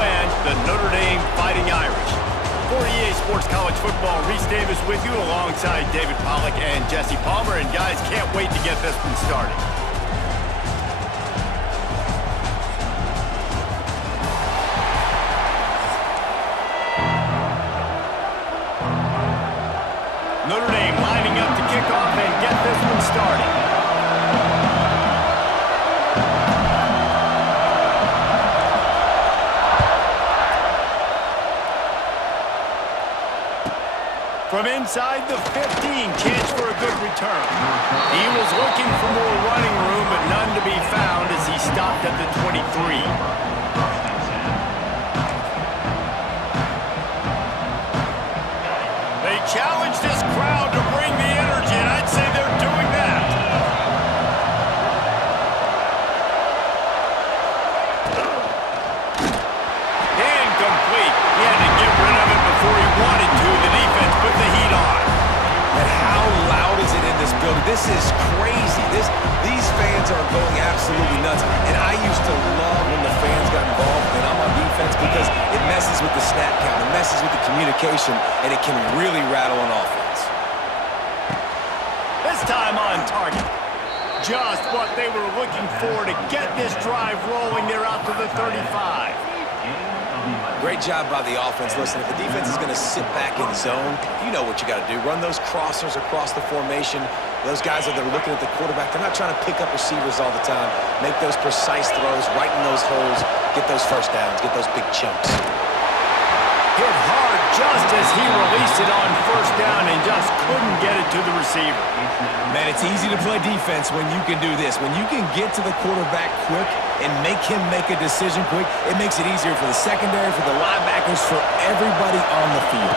and the Notre Dame Fighting Irish. For EA Sports College Football, Reese Davis with you alongside David Pollack and Jesse Palmer. And guys, can't wait to get this one started. Notre Dame lining up to kick off and get this one started. From inside the 15, chance for a good return. He was looking for more running room, but none to be found as he stopped at the 23. They challenged this crowd to bring the energy, and I'd say they're doing that. Incomplete. He had to get rid of it before he wanted to. The defense put the heat on. And how loud is it in this building? This is crazy. These fans are going absolutely nuts. And I used to love when the fans got involved and I'm on defense because it messes with the snap count, it messes with the communication, and it can really rattle an offense. This time on target. Just what they were looking for to get this drive rolling. They're out to the 35. Great job by the offense. Listen, if the defense is going to sit back in zone, you know what you got to do. Run those crossers across the formation. Those guys that are looking at the quarterback, they're not trying to pick up receivers all the time. Make those precise throws, right in those holes, get those first downs, get those big chunks. Hit hard just as he released it on first down and just couldn't get it to the receiver. Man, it's easy to play defense when you can do this. When you can get to the quarterback quick and make him make a decision quick, it makes it easier for the secondary, for the linebackers, for everybody on the field.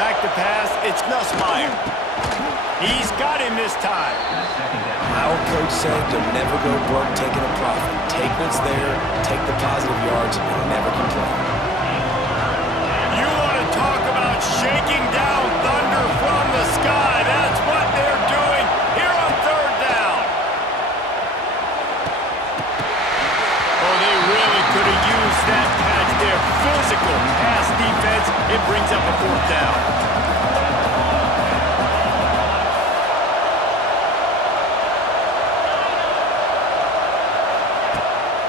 Back to pass, it's Nussmeier. He's got him this time. Our coach said you'll never go broke taking a profit. Take what's there, take the positive yards, and never complain. You want to talk about shaking down thunder from the sky. That's what they're doing here on third down. Oh, they really could have used that catch there. Physical pass defense. It brings up a fourth down.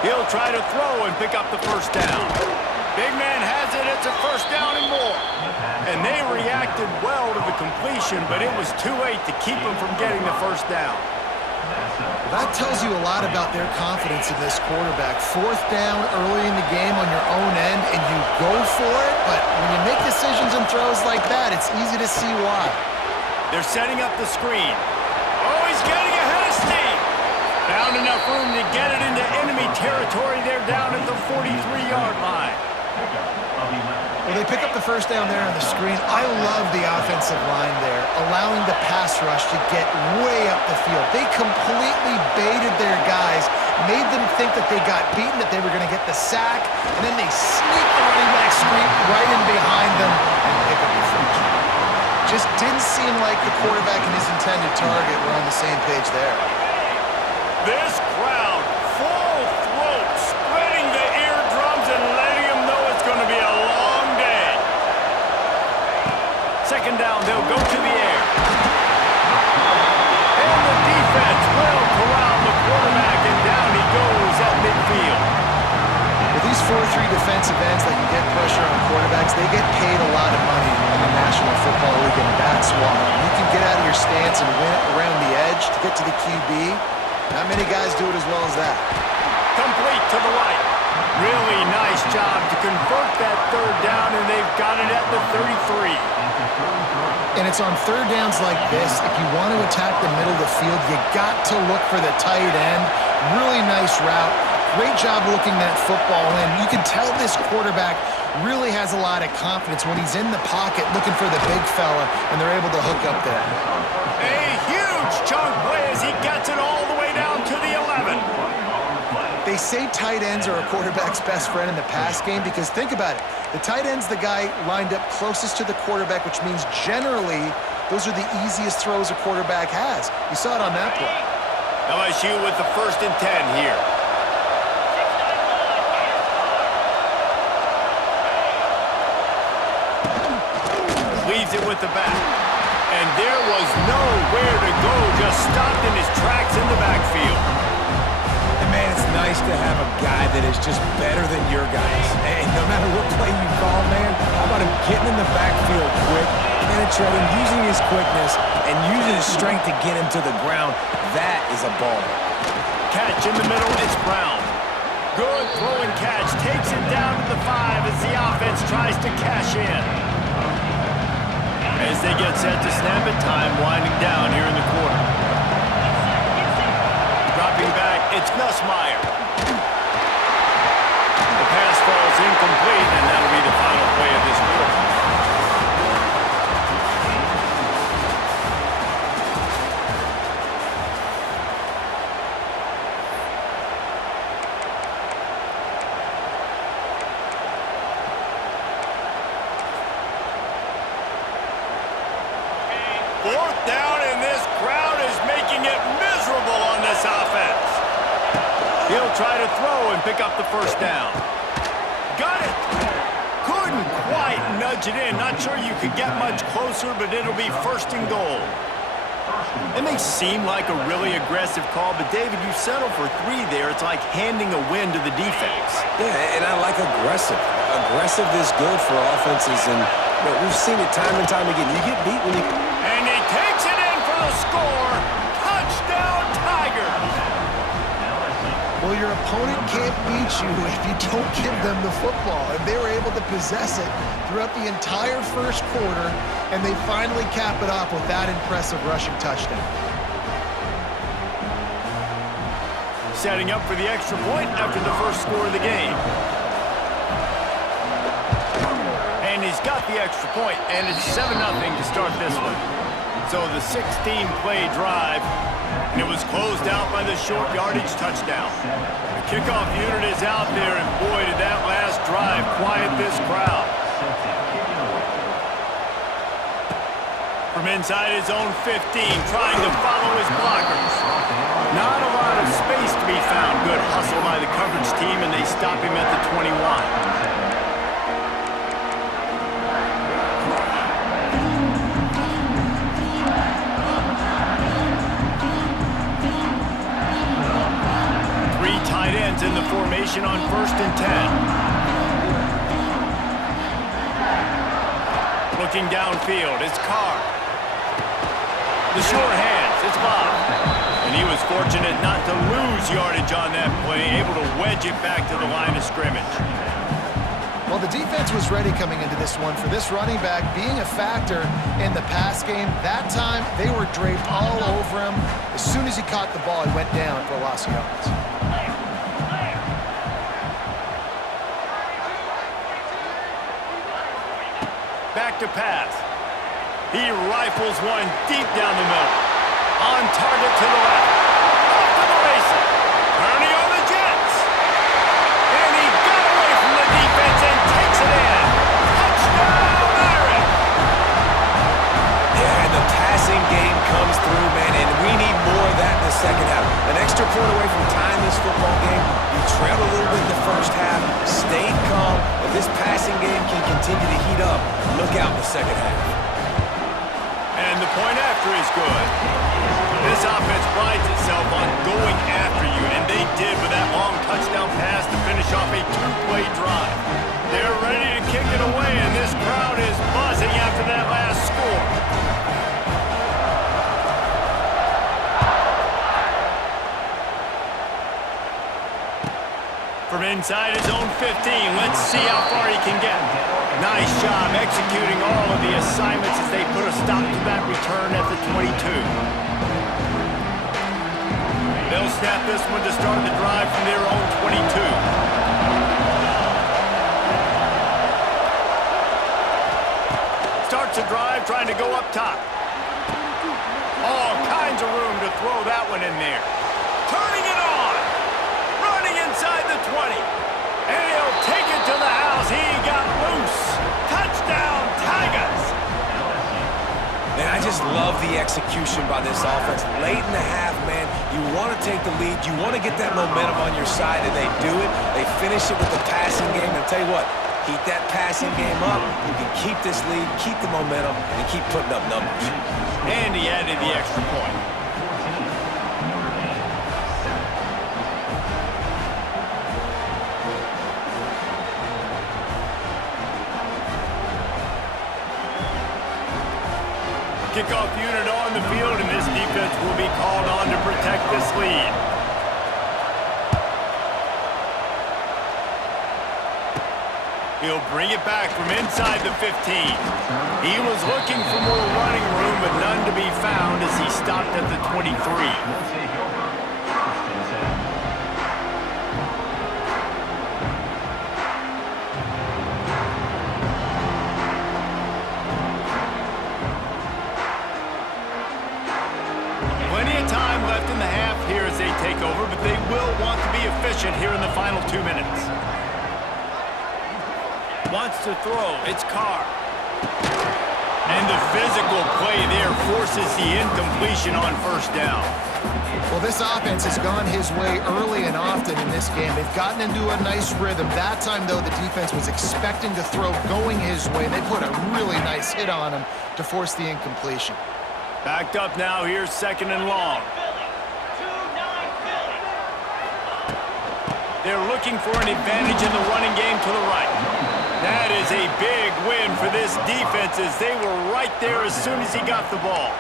He'll try to throw and pick up the first down. Big man has it. It's a first down and more. And they reacted well to the completion, but it was too late to keep them from getting the first down. That tells you a lot about their confidence in this quarterback. Fourth down early in the game on your own end, and you go for it, but when you make decisions and throws like that, it's easy to see why. They're setting up the screen. Oh, he's getting ahead of steam. Found enough room to get it into enemy territory. They're down at the 43-yard line. Well, they pick up the first down there on the screen. I love the offensive line there, allowing the pass rush to get way up the field. They completely baited their guys, made them think that they got beaten, that they were going to get the sack, and then they sneak the running back screen right in behind them and pick up the first down. Just didn't seem like the quarterback and his intended target were on the same page there. This crowd, full throat, spreading the eardrums and letting them know it's going to be a long day. Second down, they'll go to the air. And the defense will corral the quarterback, and down he goes at midfield. With these 4-3 defensive ends that can get pressure on quarterbacks, they get paid a lot of money in the National Football League, and that's why. You can get out of your stance and win it around the edge to get to the QB. Not many guys do it as well as that. Complete to the right. Really nice job to convert that third down, and they've got it at the 33. And it's on third downs like this, if you want to attack the middle of the field, you got to look for the tight end. Really nice route. Great job looking that football in. You can tell this quarterback really has a lot of confidence when he's in the pocket looking for the big fella, and they're able to hook up there. A huge chunk play as he gets it all the way down to the 11. They say tight ends are a quarterback's best friend in the pass game because think about it. The tight end's the guy lined up closest to the quarterback, which means generally those are the easiest throws a quarterback has. You saw it on that play. LSU with the 1st and 10 here. lays it with the back. And there was nowhere to go, just stopped in his tracks in the backfield. And man, it's nice to have a guy that is just better than your guys. And no matter what play you call, man, how about him getting in the backfield quick, penetrating, using his quickness, and using his strength to get him to the ground. That is a ball. Catch in the middle, it's Brown. Good throw and catch, takes it down to the 5 as the offense tries to cash in. As they get set to snap it, time winding down here in the quarter. Dropping back, it's Nussmeier. The pass falls incomplete, and that'll be the final play of this quarter. Fourth down, and this crowd is making it miserable on this offense. He'll try to throw and pick up the first down. Got it. Couldn't quite nudge it in. Not sure you could get much closer, but it'll be first and goal. It may seem like a really aggressive call, but David, you settle for 3 there. It's like handing a win to the defense. Yeah, and I like aggressive. Aggressive is good for offenses, and we've seen it time and time again. You get beat when you... And he takes it in for the score. Touchdown, Tigers. Well, your opponent can't beat you if you don't give them the football. And they were able to possess it throughout the entire first quarter, and they finally cap it off with that impressive rushing touchdown. Setting up for the extra point after the first score of the game. And he's got the extra point, and it's 7-0 to start this one. So the 16-play drive, and it was closed out by the short yardage touchdown. The kickoff unit is out there, and boy, did that last drive quiet this crowd. From inside his own 15, trying to follow his blockers. Not a lot of space to be found. Good hustle by the coverage team, and they stop him at the 21. Tight ends in the formation on 1st and 10. Looking downfield, it's Carr. The short hands, it's Bob. And he was fortunate not to lose yardage on that play, able to wedge it back to the line of scrimmage. Well, the defense was ready coming into this one for this running back being a factor in the pass game. That time, they were draped all over him. As soon as he caught the ball, he went down for a loss of yards. Back to pass. He rifles one deep down the middle. On target to the left. Off to the races. Turning on the Jets. And he got away from the defense and takes it in. Touchdown, Irish. Yeah, and the passing game comes through, man, and we need more of that in the second half. An extra point away from tying this football game. You trailed a little bit in the first half, stayed calm. If this passing game can continue to heat up, look out in the second half. And the point after is good. This offense prides itself on going after you, and they did with that long touchdown pass to finish off a 2-play drive. They're ready to kick it away, and this crowd is buzzing after that last score. From inside his own 15, let's see how far he can get. Nice job executing all of the assignments as they put a stop to that return at the 22. They'll snap this one to start the drive from their own 22. Starts a drive trying to go up top. All kinds of room to throw that one in there. Turning it on. Running inside the 20. And he'll take it to the house. He got loose. Touchdown, Tigers. Man, I just love the execution by this offense. Late in the half, man, you want to take the lead. You want to get that momentum on your side, and they do it. They finish it with the passing game. And I'll tell you what, Keep that passing game up. You can keep this lead, keep the momentum, and keep putting up numbers. And he added the extra point. Kickoff unit on the field, and this defense will be called on to protect this lead. He'll bring it back from inside the 15. He was looking for more running room, but none to be found as he stopped at the 23. Take over, but they will want to be efficient here in the final 2 minutes. Wants to throw. It's Carr. And the physical play there forces the incompletion on first down. Well, this offense has gone his way early and often in this game. They've gotten into a nice rhythm. That time, though, the defense was expecting to throw going his way. They put a really nice hit on him to force the incompletion. Backed up now. Here's 2nd and long. They're looking for an advantage in the running game to the right. That is a big win for this defense as they were right there as soon as he got the ball.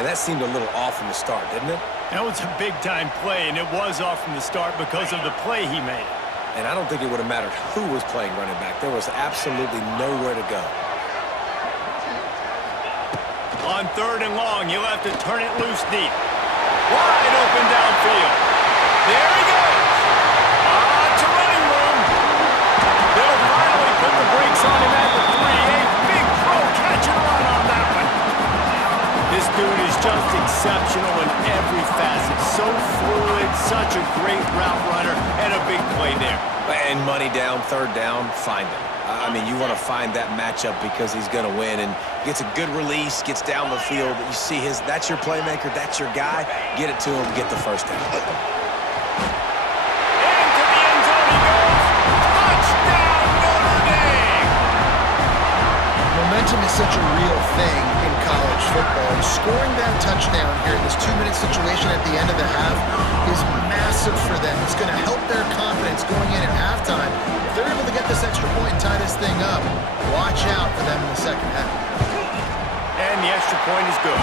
And that seemed a little off from the start, didn't it? That was a big-time play, and it was off from the start because of the play he made. And I don't think it would have mattered who was playing running back. There was absolutely nowhere to go. On 3rd and long, he'll have to turn it loose deep. Wide open downfield. There he goes. To running room. They'll finally put the brakes on him at the 3. A big pro catch and run on that one. This dude is just exceptional in every facet. So fluid, such a great route runner, and a big play there. And money down, 3rd down, find him. I mean, you want to find that matchup because he's going to win, and gets a good release, gets down the field. You see that's your playmaker, that's your guy. Get it to him, get the first down. Into the end zone he goes. Touchdown, Notre Dame! Momentum is such a real thing in college football. And scoring that touchdown here in this 2-minute situation at the end of the half is massive for them. It's going to help their confidence going in at halftime. If they're able to get this extra point and tie this thing up, watch out for them in the second half. And the extra point is good.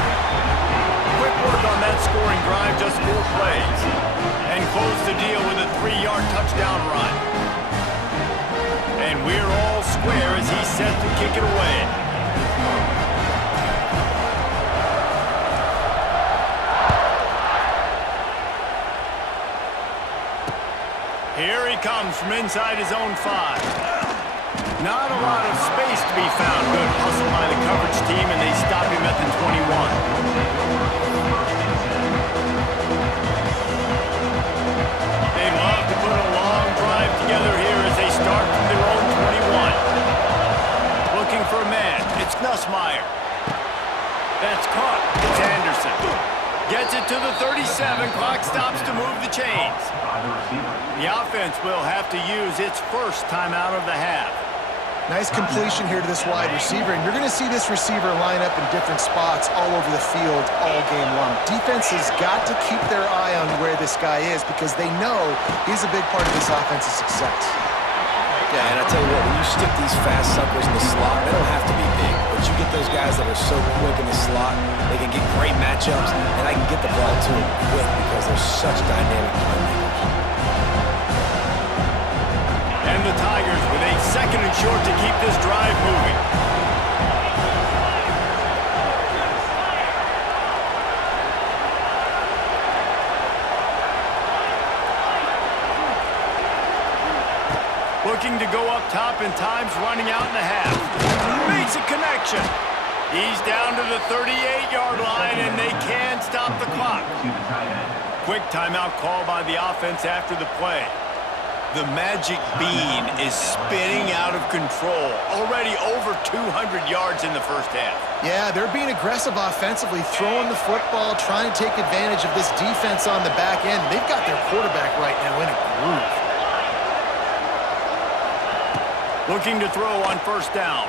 Quick work on that scoring drive, just 4 plays. And close the deal with a 3-yard touchdown run. And we're all square as he's set to kick it away. Here he comes from inside his own 5. Not a lot of space to be found. Good hustle by the coverage team, and they stop him at the 21. They love to put a long drive together here as they start from their own 21. Looking for a man. It's Nussmeier. That's caught. It's Anderson. Gets it to the 37. Clock stops to move the chains. The offense will have to use its first timeout of the half. Nice completion here to this wide receiver, and you're going to see this receiver line up in different spots all over the field all game long. Defense has got to keep their eye on where this guy is because they know he's a big part of this offense's success. Yeah, and I tell you what, when you stick these fast suckers in the slot, they don't have to be big, but you get those guys that are so quick in the slot, they can get great matchups, and I can get the ball to them quick because they're such dynamic playmakers. And the Tigers with a 2nd and short to keep this drive moving. Looking to go up top, and time's running out in the half. Makes a connection. He's down to the 38-yard line, and they can stop the clock. Quick timeout call by the offense after the play. The magic bean is spinning out of control. Already over 200 yards in the first half. Yeah, they're being aggressive offensively, throwing the football, trying to take advantage of this defense on the back end. They've got their quarterback right now in a groove. Looking to throw on first down.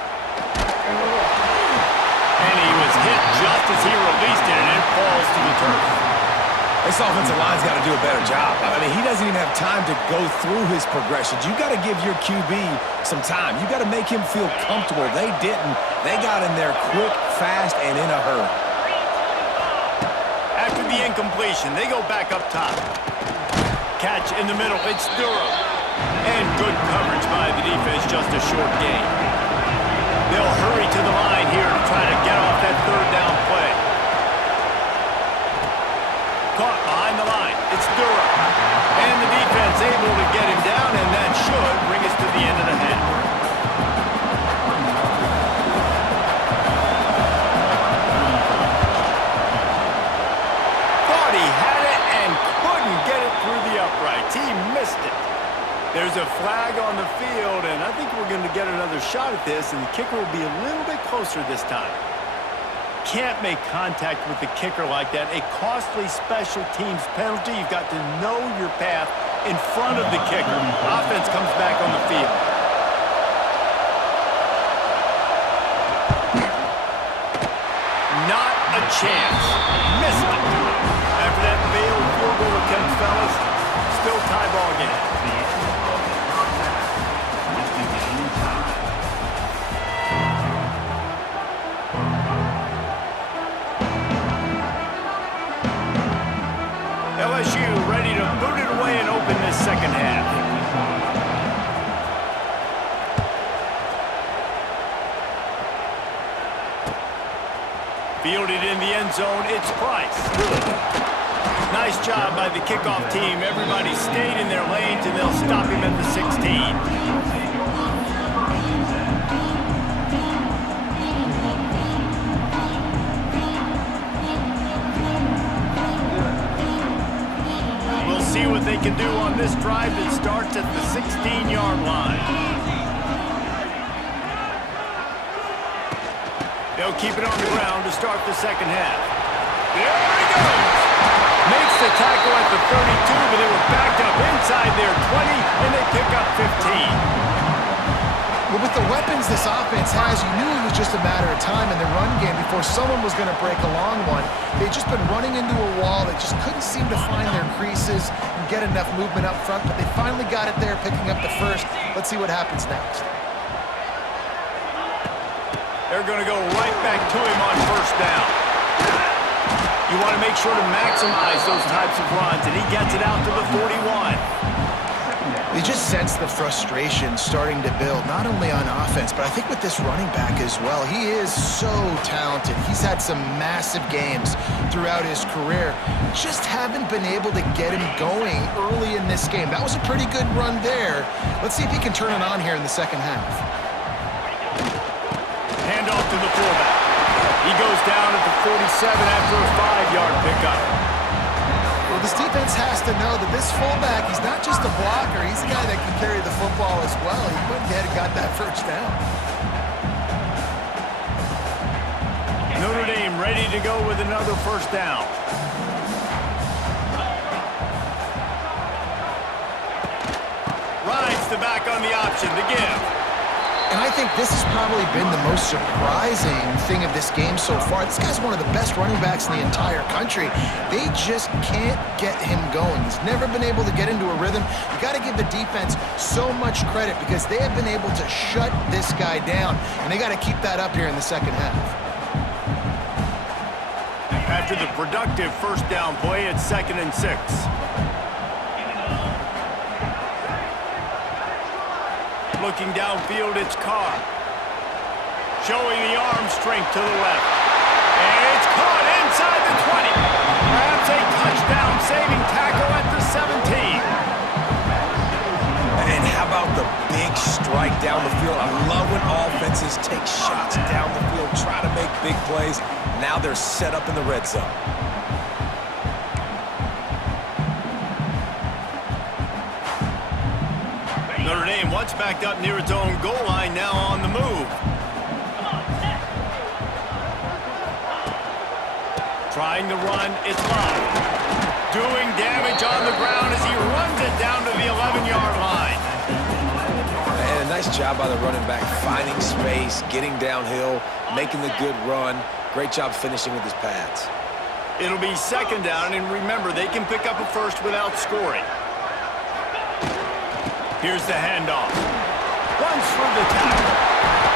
And he was hit just as he released it, and it falls to the turf. This offensive line's got to do a better job. I mean, he doesn't even have time to go through his progressions. You got to give your QB some time. You got to make him feel comfortable. They didn't. They got in there quick, fast, and in a hurry. After the incompletion, they go back up top. Catch in the middle. It's Durham. And good coverage by the defense, just a short gain. They'll hurry to the line here to try to get off that third down play. Caught behind the line. It's Durham. And the defense able to get him down, and that should bring us to the end of the half. Thought he had it and couldn't get it through the uprights. He missed it. There's a flag on the field, and I think we're going to get another shot at this, and the kicker will be a little bit closer this time. Can't make contact with the kicker like that. A costly special teams penalty. You've got to know your path in front of the kicker. Offense comes back on the field. Not a chance. Missed it. After that failed field goal attempt, fellas, still tie ball game. LSU ready to boot it away and open this second half. Fielded in the end zone, it's Price. Nice job by the kickoff team. Everybody stayed in their lanes, and they'll stop him at the 16. See what they can do on this drive that starts at the 16-yard line. They'll keep it on the ground to start the second half. There he goes! Makes the tackle at the 32, but they were backed up inside their 20, and they pick up 15. Well, with the weapons this offense has, you knew it was just a matter of time in the run game before someone was going to break a long one. They'd just been running into a wall. They just couldn't seem to find their creases and get enough movement up front, but they finally got it there, picking up the first. Let's see what happens next. They're going to go right back to him on first down. You want to make sure to maximize those types of runs, and he gets it out to the 41. You just sense the frustration starting to build, not only on offense, but I think with this running back as well. He is so talented. He's had some massive games throughout his career. Just haven't been able to get him going early in this game. That was a pretty good run there. Let's see if he can turn it on here in the second half. Handoff to the fullback. He goes down at the 47 after a 5-yard pickup. Well, this defense has to know that this fullback, he's not just a blocker. He's a guy that can carry the football as well. He went ahead and got that first down. Notre Dame ready to go with another first down. Rides the back on the option to give. And I think this has probably been the most surprising thing of this game so far. This guy's one of the best running backs in the entire country. They just can't get him going. He's never been able to get into a rhythm. You got to give the defense so much credit because they have been able to shut this guy down, and they got to keep that up here in the second half. After the productive first down play, it's 2nd and 6. Looking downfield, it's Carr. Showing the arm strength to the left. And it's caught inside the 20. Perhaps a touchdown-saving tackle at the 17. And how about the big strike down the field? I love when offenses take shots down the field, try to make big plays. Now they're set up in the red zone. Notre Dame once backed up near its own goal line, now on the move. Trying to run, it's Love. Doing damage on the ground as he runs it down to the 11-yard line. And a nice job by the running back, finding space, getting downhill, making the good run. Great job finishing with his pads. It'll be second down, and remember, they can pick up a first without scoring. Here's the handoff. Runs through the tackle.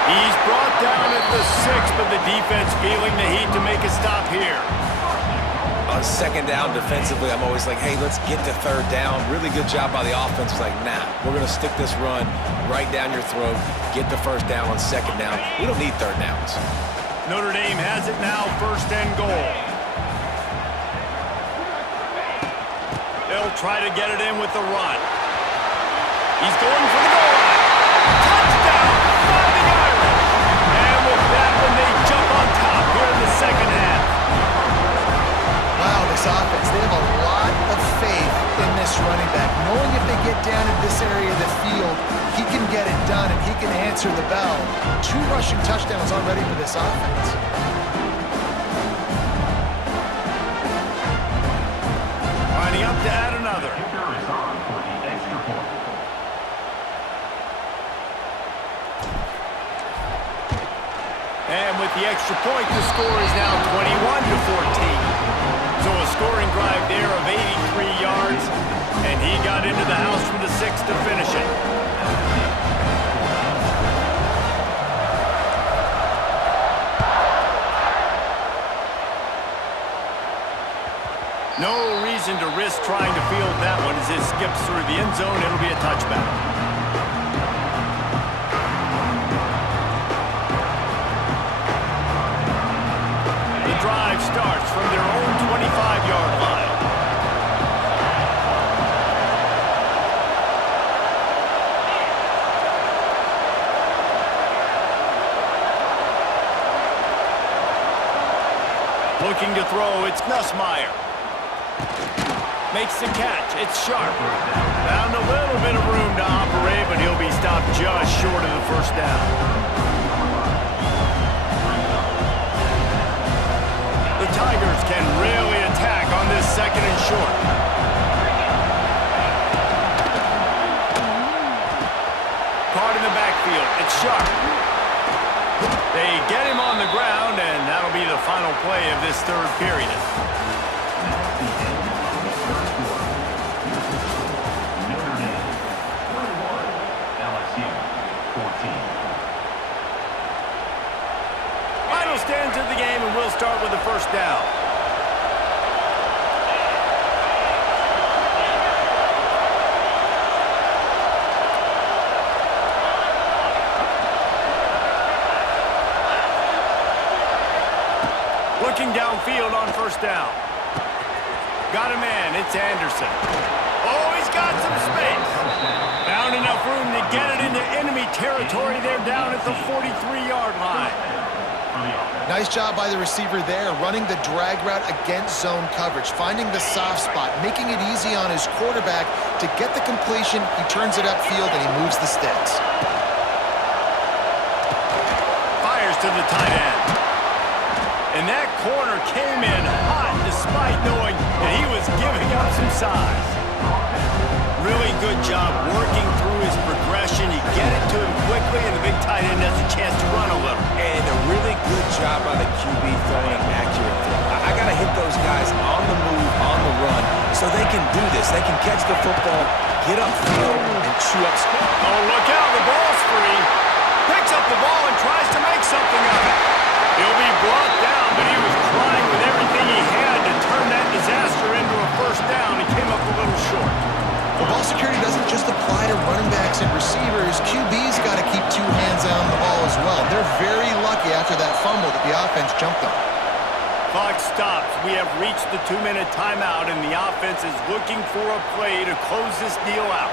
He's brought down at the 6, but the defense feeling the heat to make a stop here. On second down defensively, I'm always like, hey, let's get to third down. Really good job by the offense. It's like, nah, we're going to stick this run right down your throat, get the first down on second down. We don't need third downs. Notre Dame has it now, first and goal. They'll try to get it in with the run. He's going for the goal line. Touchdown, Fighting Irish. And with that one, they jump on top here in the second half. Wow, this offense, they have a lot of faith in this running back. Knowing if they get down in this area of the field, he can get it done and he can answer the bell. 2 rushing touchdowns already for this offense. Lining up to add another. And with the extra point, the score is now 21-14. So a scoring drive there of 83 yards, and he got into the house from the 6 to finish it. No reason to risk trying to field that one as it skips through the end zone. It'll be a touchback. Drive starts from their own 25-yard line. Looking to throw, it's Nussmeier. Makes the catch, it's Sharp. Found a little bit of room to operate, but he'll be stopped just short of the first down. The Tigers can really attack on this second and short. Caught in the backfield, it's Sharp. They get him on the ground, and that'll be the final play of this third period. Notre Dame, 21, LSU, 14. Final stands of the game, and we'll start with the first down. Looking downfield on first down. Got a man, it's Anderson. Oh, he's got some space. Found enough room to get it into enemy territory. They're down at the 43-yard line. Nice job by the receiver there, running the drag route against zone coverage, finding the soft spot, making it easy on his quarterback to get the completion. He turns it upfield and he moves the sticks. Fires to the tight end. And that corner came in hot despite knowing that he was giving up some size. Really good job working through his progression. You get it to him quickly, and the big tight end has a chance to run a little. And a really good job by the QB throwing an accurate throw. I got to hit those guys on the move, on the run, so they can do this. They can catch the football, get upfield, and chew up space. Oh, look out. The ball's free. Picks up the ball and tries to make something of it. He'll be brought down, but he was trying with everything he had to turn that disaster into a first down. He came up a little short. Well, ball security doesn't just apply to running backs and receivers. QB's got to keep 2 hands on the ball as well. They're very lucky after that fumble that the offense jumped on. Clock stops. We have reached the 2-minute timeout, and the offense is looking for a play to close this deal out.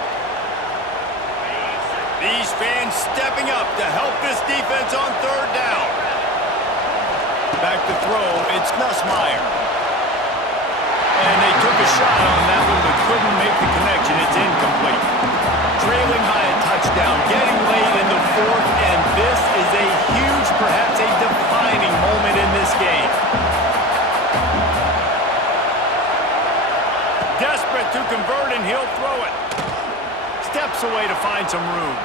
These fans stepping up to help this defense on third down. Back to throw, it's Nussmeier. And they took a shot on that one, but couldn't make the connection. It's incomplete. Trailing by a touchdown, getting late in the fourth, and this is a huge, perhaps a defining moment in this game. Desperate to convert, and he'll throw it. Steps away to find some room.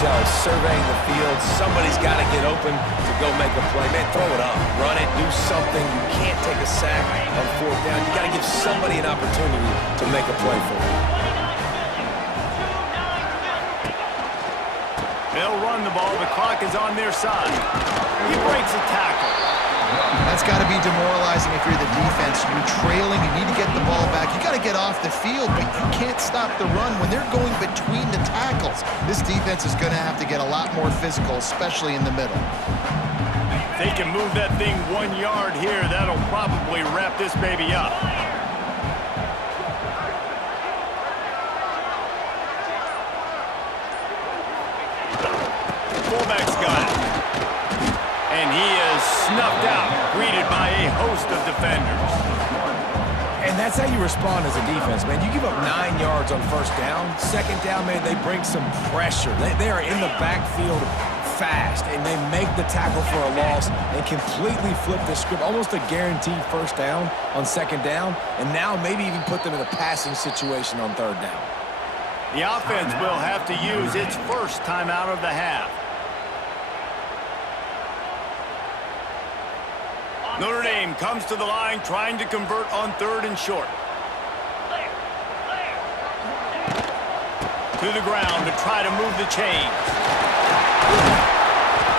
tell, surveying the field. Somebody's got to get open to go make a play. Man, throw it up. Run it. Do something. You can't take a sack on fourth down. You got to give somebody an opportunity to make a play for you. They'll run the ball. The clock is on their side. He breaks a tackle. That's got to be demoralizing if you're the defense. You're trailing. You need to get the ball back. You got to get off the field, but you can't stop the run when they're going between the tackles. This defense is going to have to get a lot more physical, especially in the middle. They can move that thing 1 yard here. That'll probably wrap this baby up. Fullback's got it. And he is snuffed out, greeted by a host of defenders. And that's how you respond as a defense, man. You give up 9 yards on first down. Second down, man, they bring some pressure. They are in the backfield fast, and they make the tackle for a loss and completely flip the script. Almost a guaranteed first down on second down, and now maybe even put them in a passing situation on third down. The offense will have to use its first timeout of the half. Notre Dame comes to the line trying to convert on third and short. To the ground to try to move the chains.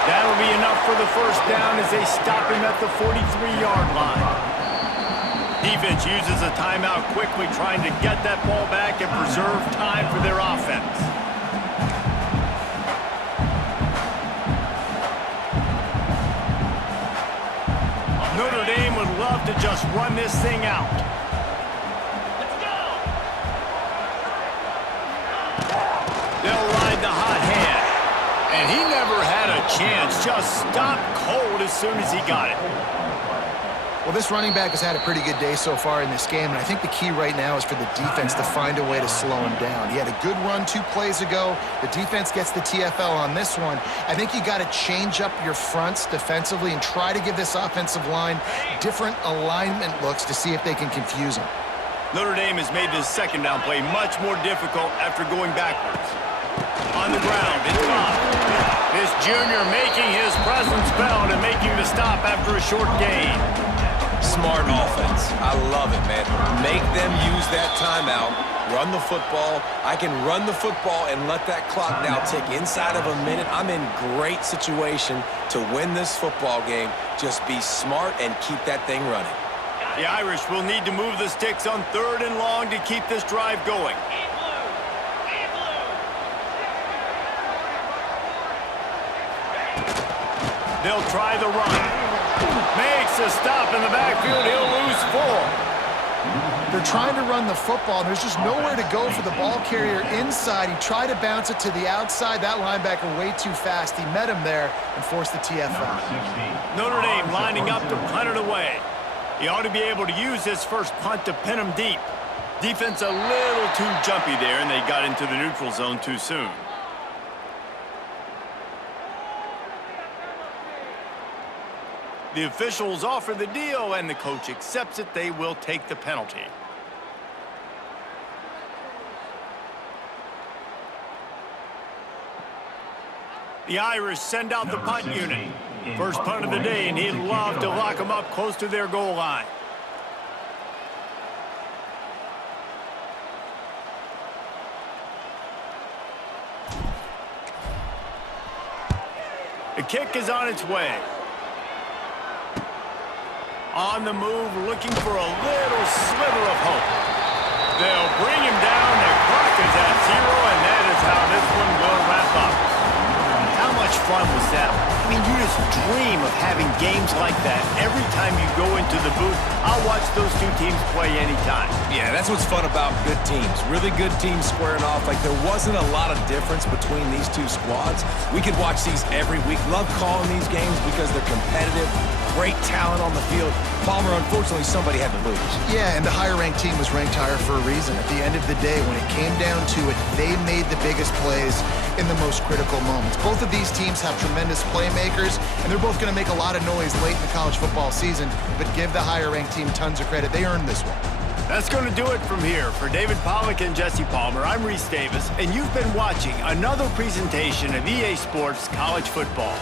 That'll be enough for the first down as they stop him at the 43-yard line. Defense uses a timeout quickly, trying to get that ball back and preserve time for their offense. Notre Dame would love to just run this thing out. Let's go. They'll ride the hot hand. And he never had a chance. Just stopped cold as soon as he got it. Well, this running back has had a pretty good day so far in this game, and I think the key right now is for the defense to find a way to slow him down. He had a good run 2 plays ago. The defense gets the TFL on this one. I think you got to change up your fronts defensively and try to give this offensive line different alignment looks to see if they can confuse him. Notre Dame has made this second down play much more difficult after going backwards. On the ground, it's off. This junior making his presence felt and making the stop after a short gain. Smart offense. I love it, man. Make them use that timeout. Run the football. I can run the football and let that clock now tick inside of a minute. I'm in great situation to win this football game. Just be smart and keep that thing running. The Irish will need to move the sticks on third and long to keep this drive going. They'll try the run. Makes a stop in the backfield. He'll lose 4. They're trying to run the football, and there's just nowhere to go for the ball carrier inside. He tried to bounce it to the outside. That linebacker way too fast. He met him there and forced the TFL. Notre Dame lining up to punt it away. He ought to be able to use his first punt to pin him deep. Defense a little too jumpy there, and they got into the neutral zone too soon. The officials offer the deal, and the coach accepts it. They will take the penalty. The Irish send out the punt unit. First punt of the day, and he'd love to lock them up close to their goal line. The kick is on its way. On the move, looking for a little sliver of hope. They'll bring him down. The clock is at 0, and that is how this one will wrap up. How much fun was that? I mean, you just dream of having games like that every time you go into the booth. I'll watch those two teams play anytime. Yeah, that's what's fun about good teams. Really good teams squaring off. Like, there wasn't a lot of difference between these two squads. We could watch these every week. Love calling these games because they're competitive. Great talent on the field. Palmer, unfortunately, somebody had to lose. Yeah, and the higher-ranked team was ranked higher for a reason. At the end of the day, when it came down to it, they made the biggest plays in the most critical moments. Both of these teams have tremendous playmakers, and they're both going to make a lot of noise late in the college football season, but give the higher-ranked team tons of credit. They earned this one. That's going to do it from here. For David Pollack and Jesse Palmer, I'm Reese Davis, and you've been watching another presentation of EA Sports College Football.